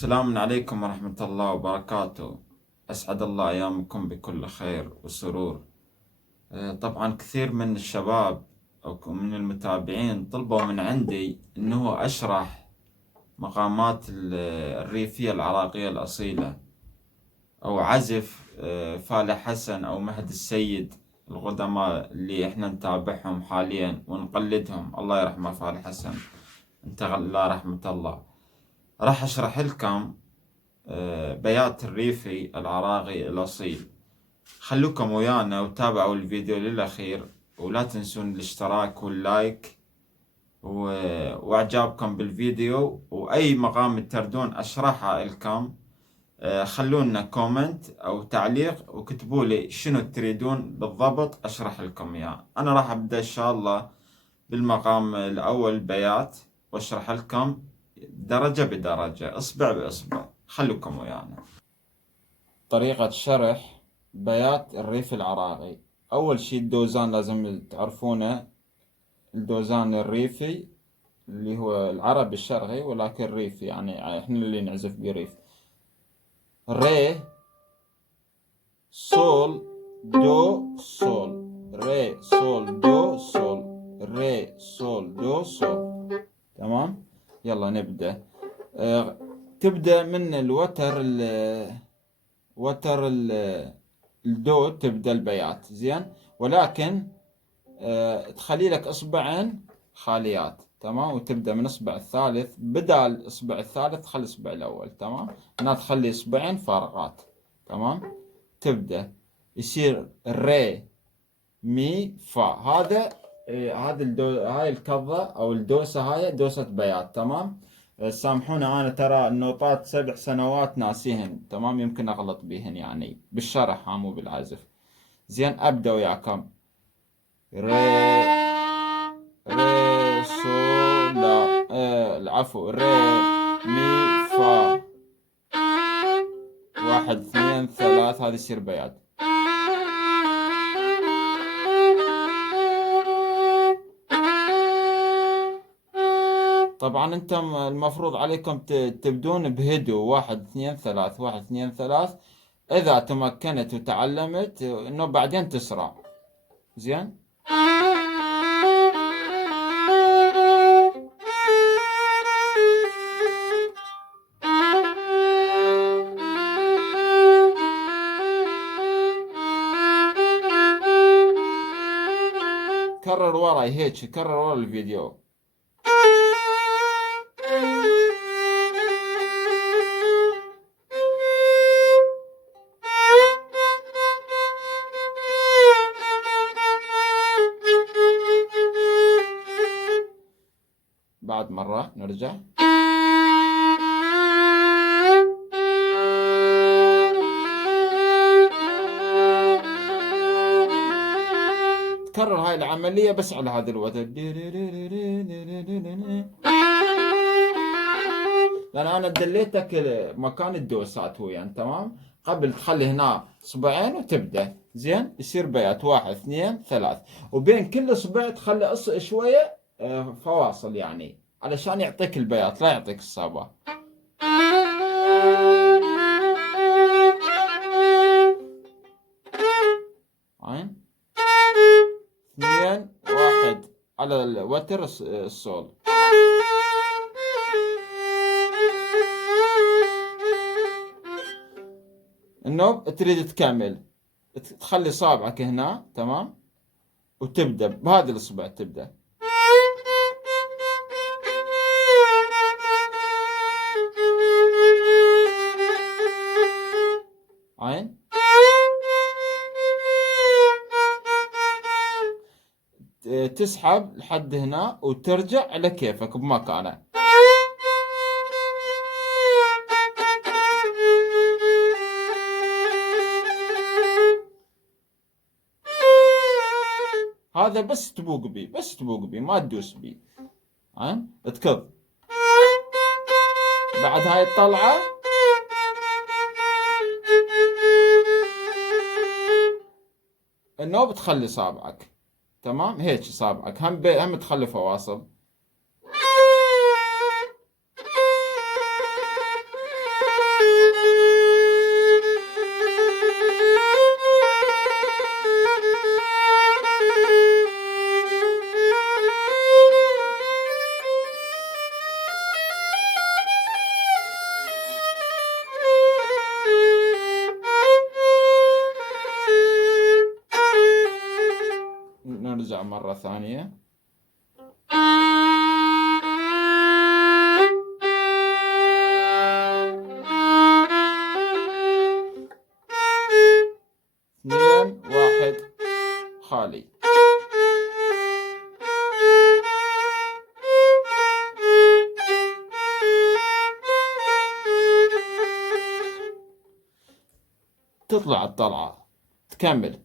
السلام عليكم ورحمة الله وبركاته. أسعد الله أيامكم بكل خير وسرور. طبعا كثير من الشباب أو من المتابعين طلبوا من عندي أنه أشرح مقامات الريفية العراقية الأصيلة أو عزف فالح حسن أو مهد السيد، القدماء اللي إحنا نتابعهم حاليا ونقلدهم. الله يرحمه فالح حسن، انتقل إلى رحمة الله. راح أشرح لكم بيات الريفي العراقي الأصيل. خلوكم ويانا وتابعوا الفيديو للأخير، ولا تنسون الاشتراك واللايك وإعجابكم بالفيديو. وأي مقام تردون أشرحها لكم خلونا كومنت أو تعليق وكتبوا لي شنو تريدون بالضبط أشرح لكم إياه. أنا راح أبدأ إن شاء الله بالمقام الأول بيات، وأشرح لكم درجة بدرجة إصبع بإصبع. خلوكم ويانا. طريقة شرح بيات الريف العراقي. أول شي الدوزان لازم تعرفونه. الدوزان الريفي اللي هو العربي الشرقي، ولكن ريفي يعني إحنا اللي نعزف بريف. ري سول دو سول، ري سول دو سول، ري سول دو سول. تمام، يلا نبدأ. تبدأ من وتر الدو، تبدأ البيات زين، ولكن تخلي لك اصبعين خاليات. تمام، وتبدأ من الاصبع الثالث، بدل الاصبع الثالث خلي الاصبع الاول. تمام، هنا تخلي اصبعين فارغات. تمام، تبدأ يصير ري مي فا. هذا هاي الكظة او الدوسة، هاي دوسة بيات. تمام، سامحونا، انا ترى النوطات 7 سنوات ناسيهن. تمام، يمكن اغلط بيهن يعني بالشرح مو بالعزف. زين، ابدا وياكم. ري سو لا، العفو، ري مي فا، 1 2 3، هذه يصير بيات. طبعا انتم المفروض عليكم تبدون بهدوء، 1 2 3، 1 2 3. اذا تمكنت وتعلمت انه بعدين تسرع. زين، كرر وراي هيك، كرر ورا الفيديو. بعد مرة نرجع. تكرر هاي العملية بس على هذا الوتر، لأن أنا دليتك مكان الدوسات هو يعني. تمام، قبل تخلي هنا صبعين وتبدأ. زين، يصير بيات 1 2 3، وبين كل صبع تخلي شوية فواصل يعني، علشان يعطيك البيات لا يعطيك الصابة. عين 2 1 على الوتر الصول. النوب تريد تكمل، تخلي صابعك هنا. تمام، وتبدأ بهذا الإصبع تبدأ. عين تسحب لحد هنا وترجع على كيفك بمكانه. هذا بس تبوق بيه، بس تبوق بيه، ما تدوس بيه. عين تكظ. بعد هاي الطلعة النوب تخلي صابعك. تمام، هيك صابعك هم تخلي فواصل. ثانية. اثنين واحد خالي. تطلع الطلعة تكمل.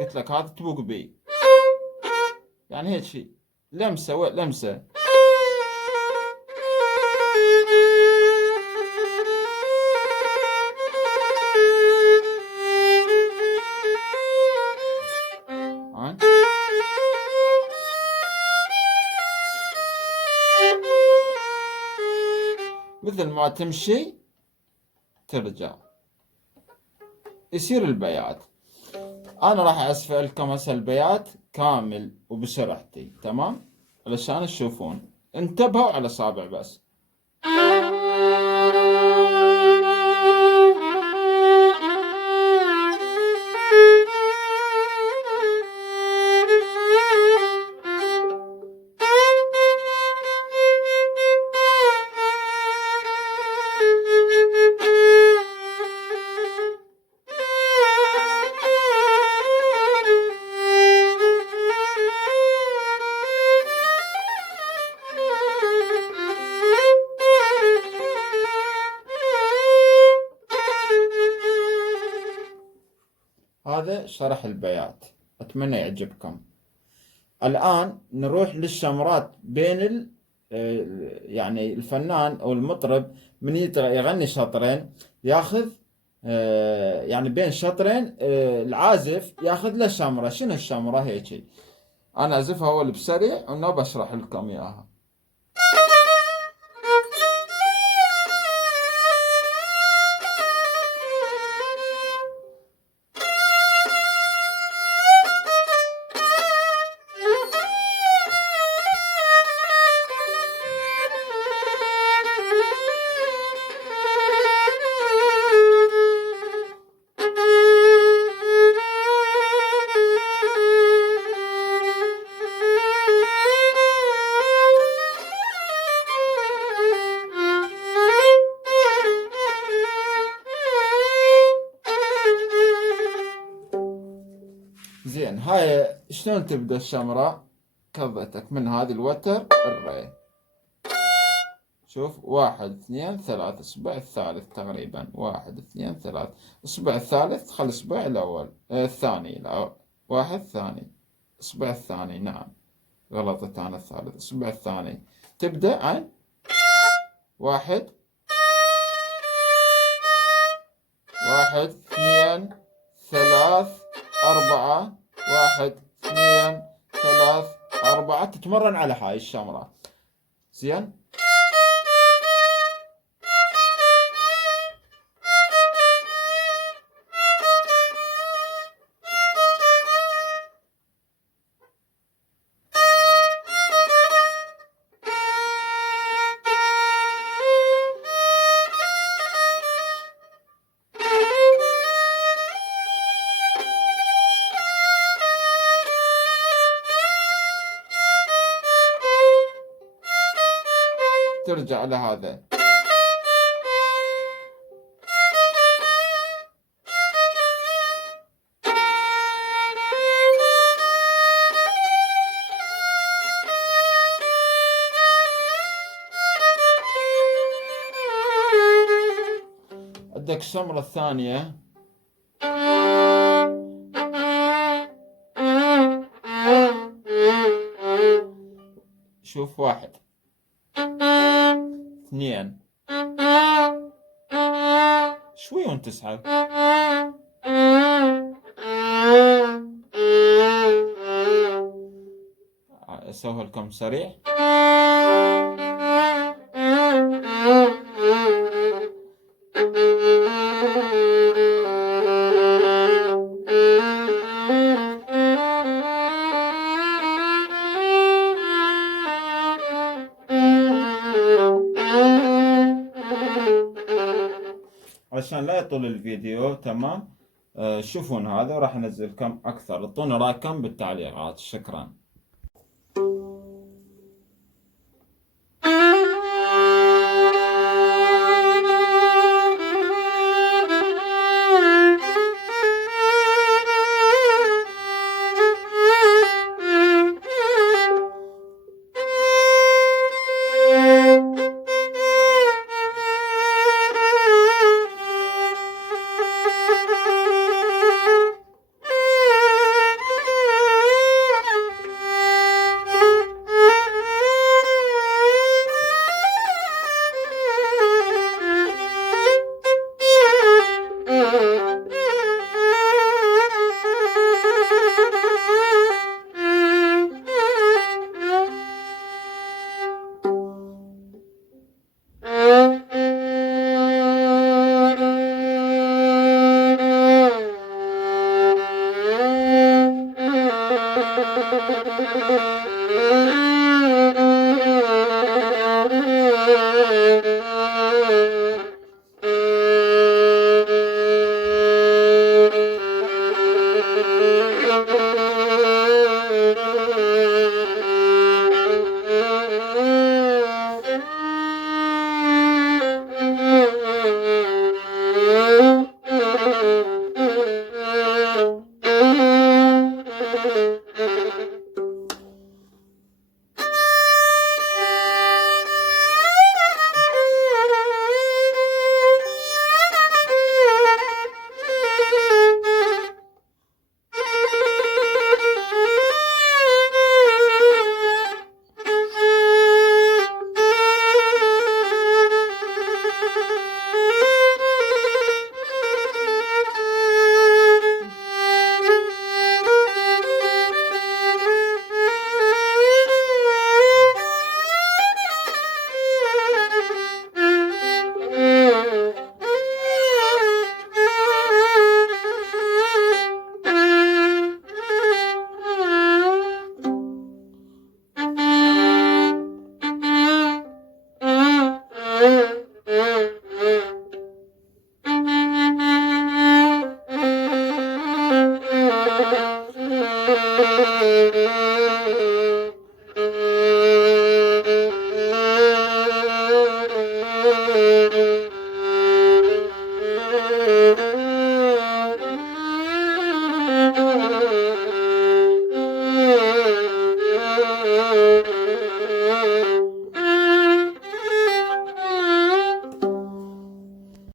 قلت لك هذا تبوق بي، يعني هيك شيء لمسة لمسة. مثل ما تمشي ترجع، يصير البيات. أنا راح أسفل لكم هسه البيات كامل وبسرعتي، تمام؟ علشان تشوفون، انتبهوا على صابع بس. هذا شرح البيات، أتمنى يعجبكم. الآن نروح للشمرات بين يعني الفنان أو المطرب من يغني شطرين ياخذ يعني بين شطرين العازف ياخذ له شمرة. شنو الشمرة؟ هيك أنا أعزفها أول بسريع ونوب أشرح لكم إياها. زين، هاي شلون تبدأ الشمرة؟ كضتك من هذه الوتر الري. شوف، 1 2 3، إصبع الثالث تقريبا، 1 2 3، إصبع الثالث خل إصبع الأول الثاني، 1 ثاني، إصبع الثاني، نعم غلطت أنا، الثالث إصبع الثاني. تبدأ عن 1 1 2 3 4، 1 2 3 4. تتمرن على هاي الشمرة، زين. ترجع لهذا. عندك الشمرة الثانية. شوف، 1 2 شوي وانت تسحب. اسوي لكم سريع. عشان لا يطول الفيديو. تمام. شوفون هذا وراح انزل كم اكثر، اعطونا رايكم بالتعليقات. شكرا.